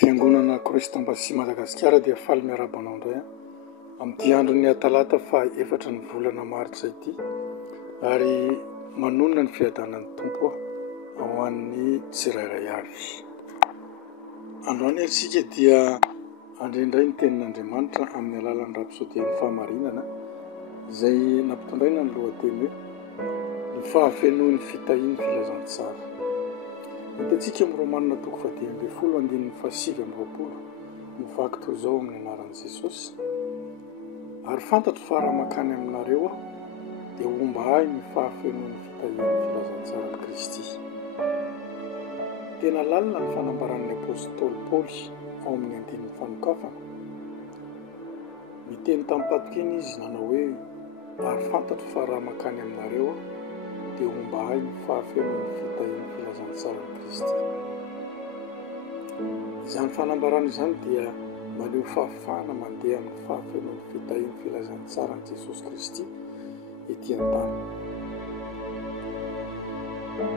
Fiangonana Kristam-Basia Madagasikara dia faly miarabanao indray amin'ity andron'ny talata fa 4 ny volana martsa ity, ary manonona ny fiadanan'ny tompo ao an'ny tsirairay avy. Androany isika dia andrendray ny tenin'Andriamanitra amin'ny alalan'ny rapsodian'ny fahamarinana izay nampitondraina ny lohateny hoe ny fahafenoan'ny fitahian'ny filazantsara. Hitantsika amin'ny Romanina 10:20 mivaky toy izao amin'ny anaran'i Jesosy: ary fantatro fa raha makany aminareo aho dia omba ahy ny fahafenoan'ny fitahian'ny filazantsara Kristy. Tena lalina ny fanambaran'ny apôstôly Paoly ao amin'ny andinin'ny fanokafana. Miteny tamin'ny patokiny izy nanao hoe: ary fantatro fa raha makany aminareo aho dia omba ahy ny fahafenoan'ny fitahian'ny filazantsara Kristy. Izany fanambarana izany dia maneho fahafahana mandeha amin'ny fahafenoan'ny fitahian'ny filazantsara Jesosy Kristy ety an-tany.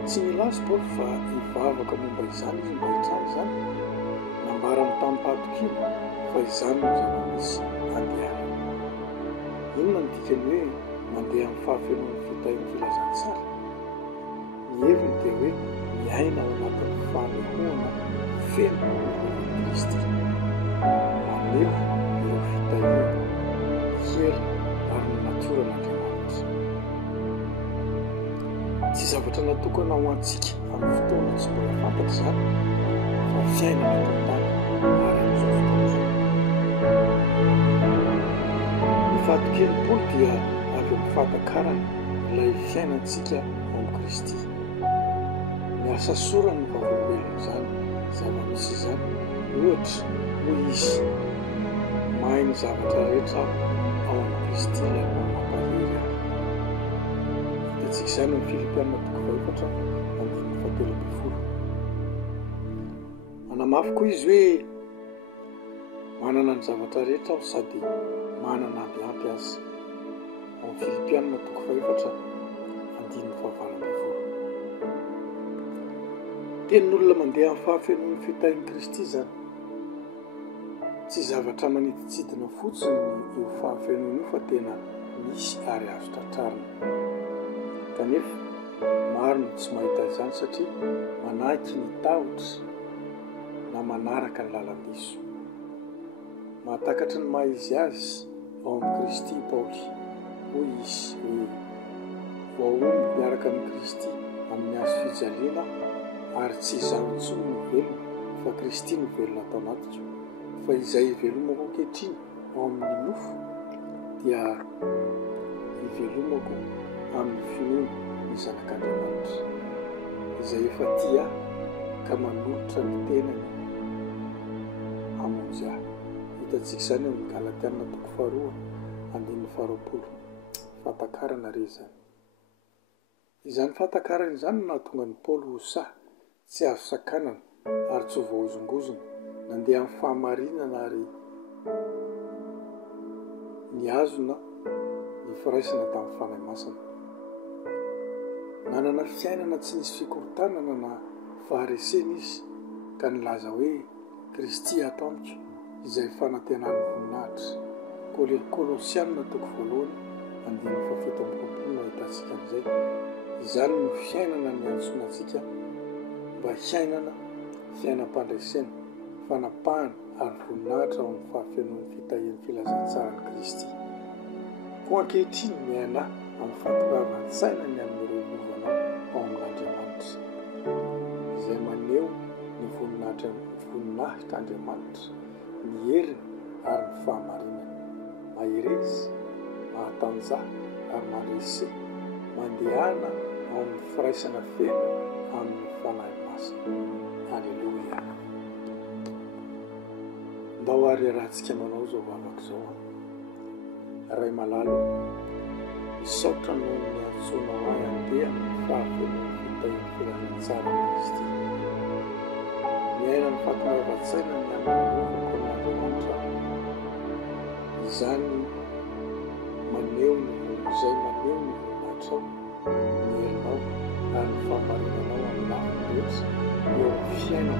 Tsy milaza Paoly fa hivavaka momba izany izy mba hitrany izany, nambarany tamin'ny patokiny fa izany no zava-misy andehanana. Inona ny dikany hoe mandeha amin'ny fahafenoan'ny fitahian'ny filazantsara? Ny heviny dia hoe miaina ao anatin'ny fanehoana feno Kristy, maneho ireo fitahiana, hery ary ny natioran'Andriamanitra. Tsy zavatra natokana ho antsika amin'ny fotoana tsy mbola fantatra izany, fa fiainana eto an-tany ary amin'izao fotoana izao. Ny fahatoken'ny Paoly dia avy amin'ny fahatakarana ilay fiainantsika ao Kristy. Miasa sorany ny vaovolombelona izany, zava-misy izany, ohatra hoy izy: mahay ny zavatra rehetra ao amin'ny Kristy ilay mampahery ahy. Hitantsika izany amin'ny Filipianina 4:17. Manamafy koa izy hoe manana ny zavatra rehetra aho sady manana ampy azy. Ao amin'ny Filipianina 4:17. Tenin'olona mandeha amin'ny fahafenoan'ny fitahian'i Kristy izany. Tsy zavatra maniditsidina fotsiny io fahafenoana io fa tena misy ary azo tratrarina. Kanefa maro no tsy mahita izany satria manahiky ny tahotra na manaraka ny lalam-diso. Mahatakatra ny maha izy azy ao amin'ny Kristy Paoly. Hoy izy hoe: voaomby miaraka amin'ny Kristy amin'ny hazo fijaliana, ary tsy izaho intsony no velona fa Kristy no velona atao anatiko. Fa izay ivelomako ankehitriny ao amin'ny nofo dia ivelomako amin'ny finoana ny zanak'Andriamanitra, izay efa tia ka manolotra ny tenany hamonjy ahy. Hitantsika izany amin'ny Galatiana 2:20. Fahatakarana re izany. Izany fahatakarana izany no nahatonga ny Paoly ho sahy, tsy azo sakanana ary tsy ho voahozongozona, nandeha amin'ny fahamarinana ary niazona ny firaisana tamin'ny fanahy masina. Nanana fiainana tsy nisy fikorontanana na faharesena izy, ka nilaza hoe Kristy ato amiko izay fanantenan'ny voninahitra. Kolosianina 1:17 no ahitantsika an'izay. Izany no fiainana ny antsonantsika mba hiainana fiainam-pandresena, fanapahana ary voninahitra ao amin'ny fahafenoan'ny fitahian'ny filazantsara Kristy. Koa ankehitriny miaina amin'ny fahatokavan-tsaina ny amin'ireo lovanao ao amin'Andriamanitra, izay maneho ny voninahitran'Andriamanitra, ny heriny ary ny fahamarinana, maherezy, mahatanjaha ary mandrese, mandehana ao amin'ny firaisana feno amin'ny fanahy masina. Halleluia. Ndao ary rahantsika manao zao vavaka izao. Ray malalo, misaotra noho ny antsoina ho ahy andeha amin'ny fahafenoan'ny fitahian'ny filazantsara Kristy. Miaina ny fahatongavan-tsaina ny amin'ny n'Andriamanitra. Izany maneho ny izay maneho ny voninahitra, ny herinao ary ny fahamarinanao amin'ny lafiny rehetra eo amin'ny fiainana